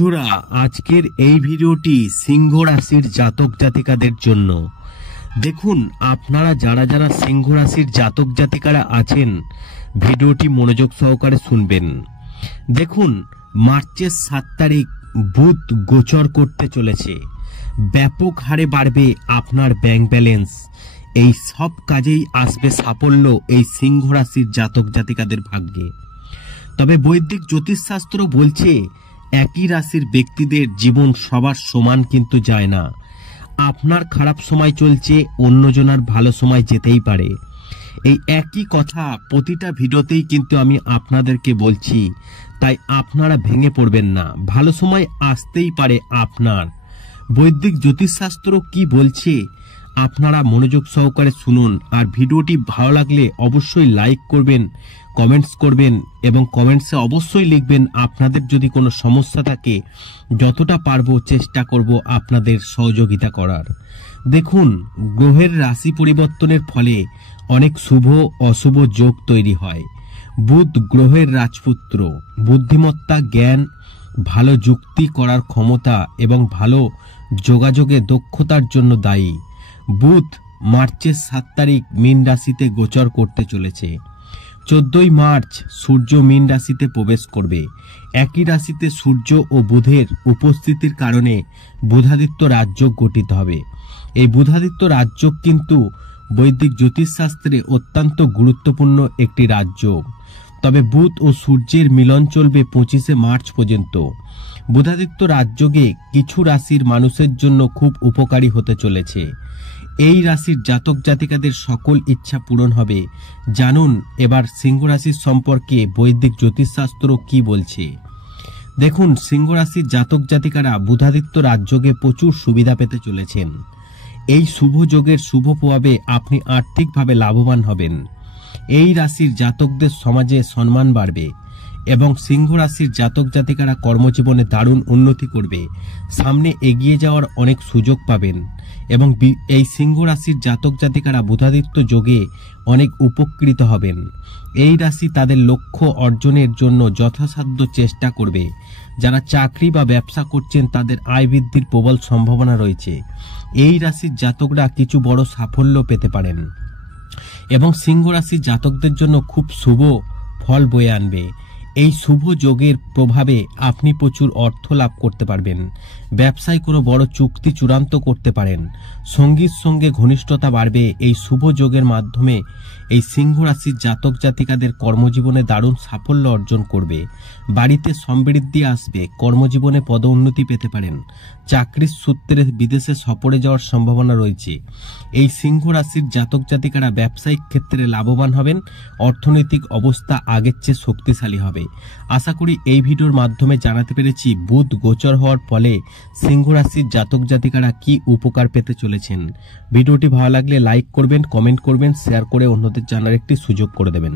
বন্ধুরা, আজকের এই ভিডিওটি সিংহ রাশির জাতক জাতিকাদের জন্য। দেখুন, আপনারা যারা যারা সিংহ রাশির জাতক জাতিকারা আছেন, ভিডিওটি মনোযোগ সহকারে শুনবেন। দেখুন, মার্চের 7 তারিখ বুধ গোচর করতে চলেছে। ব্যাপক হারে বাড়বে আপনার ব্যাংক ব্যালেন্স। এই সব কাজেই আসবে সাফল্য এই সিংহ রাশির জাতক জাতিকাদের ভাগ্যে। তবে বৈদিক জ্যোতিষশাস্ত্র বলছে, একই রাশির ব্যক্তিদের জীবন সবার সমান কিন্তু যায় না। আপনার খারাপ সময় চলছে, অন্যজনের ভালো সময় যেতেই পারে। এই একই কথা প্রতিটা ভিডিওতেই কিন্তু আমি আপনাদেরকে বলছি, তাই আপনারা ভেঙে পড়বেন না। ভালো সময় আসতেই পারে আপনার। বৈদিক জ্যোতিষশাস্ত্র কি বলছে আপনারা মনোযোগ সহকারে শুনুন। আর ভিডিওটি ভালো লাগলে অবশ্যই লাইক করবেন, কমেন্টস করবেন এবং কমেন্টসে অবশ্যই লিখবেন আপনাদের যদি কোনো সমস্যা থাকে। যতটা পারবো চেষ্টা করব আপনাদের সহযোগিতা করার। দেখুন, গ্রহের রাশি পরিবর্তনের ফলে অনেক শুভ অশুভ যোগ তৈরি হয়। বুধ গ্রহের রাজপুত্র, বুদ্ধিমত্তা, জ্ঞান, ভালো যুক্তি করার ক্ষমতা এবং ভালো যোগাযোগে দক্ষতার জন্য দায়ী। বুধ মার্চের 7 তারিখ মীন রাশিতে গোচর করতে চলেছে। 14 মার্চ সূর্য মীন রাশিতে প্রবেশ করবে। একই রাশিতে সূর্য ও বুধের উপস্থিতির কারণে বুধাদিত্য রাজযোগ গঠিত হবে। এই বুধাদিত্য রাজযোগ কিন্তু বৈদিক জ্যোতিষশাস্ত্রে অত্যন্ত গুরুত্বপূর্ণ একটি রাজযোগ। তবে বুধ ও সূর্যের মিলন চলবে 25 মার্চ পর্যন্ত। বুধাদিত্য রাজযোগে কিছু রাশির মানুষের জন্য খুব উপকারী হতে চলেছে। এই রাশির জাতক জাতিকাদের সকল ইচ্ছা পূরণ হবে। জানুন এবার সিংহ রাশির সম্পর্কে বৈদিক জ্যোতিষশাস্ত্র কি বলছে। দেখুন, সিংহ রাশির জাতক জাতিকারা বুধাদিত্য রাজযোগে প্রচুর সুবিধা পেতে চলেছেন। এই শুভ যোগের শুভ প্রভাবে আপনি আর্থিকভাবে লাভবান হবেন। এই রাশির জাতকদের সমাজে সম্মান বাড়বে এবং সিংহ রাশির জাতক জাতিকারা কর্মজীবনে দারুণ উন্নতি করবে। সামনে এগিয়ে যাওয়ার অনেক সুযোগ পাবেন এবং এই সিংহ রাশির জাতক জাতিকারা বুধাদিত্য যোগে অনেক উপকৃত হবেন। এই রাশি তাদের লক্ষ্য অর্জনের জন্য যথাসাধ্য চেষ্টা করবে। যারা চাকরি বা ব্যবসা করছেন তাদের আয় বৃদ্ধির প্রবল সম্ভাবনা রয়েছে। এই রাশির জাতকরা কিছু বড় সাফল্য পেতে পারেন এবং সিংহ রাশির জাতকদের জন্য খুব শুভ ফল বয়ে আনবে। এই শুভ যোগের প্রভাবে আপনি প্রচুর অর্থ লাভ করতে পারবেন। ব্যবসায় কোনো বড় চুক্তি চূড়ান্ত করতে পারেন। সঙ্গীর সঙ্গে ঘনিষ্ঠতা বাড়বে। এই শুভ যোগের মাধ্যমে এই সিংহ রাশির জাতক জাতিকাদের কর্মজীবনে দারুণ সাফল্য অর্জন করবে। বাড়িতে সমৃদ্ধি আসবে। কর্মজীবনে পদোন্নতি পেতে পারেন। চাকরির সূত্রে বিদেশে সফরে যাওয়ার সম্ভাবনা রয়েছে। এই সিংহ রাশির জাতক জাতিকারা ব্যবসায়িক ক্ষেত্রে লাভবান হবেন। অর্থনৈতিক অবস্থা আগের চেয়ে শক্তিশালী হবে। আশা করি এই ভিডিওর মাধ্যমে জানাতে পেরেছি বুধ গোচর হওয়ার ফলে সিংহ রাশির জাতক জাতিকারা কি উপকার পেতে চলেছেন। ভিডিওটি ভালো লাগলে লাইক করবেন, কমেন্ট করবেন, শেয়ার করে অন্যদের জানার একটি সুযোগ করে দেবেন।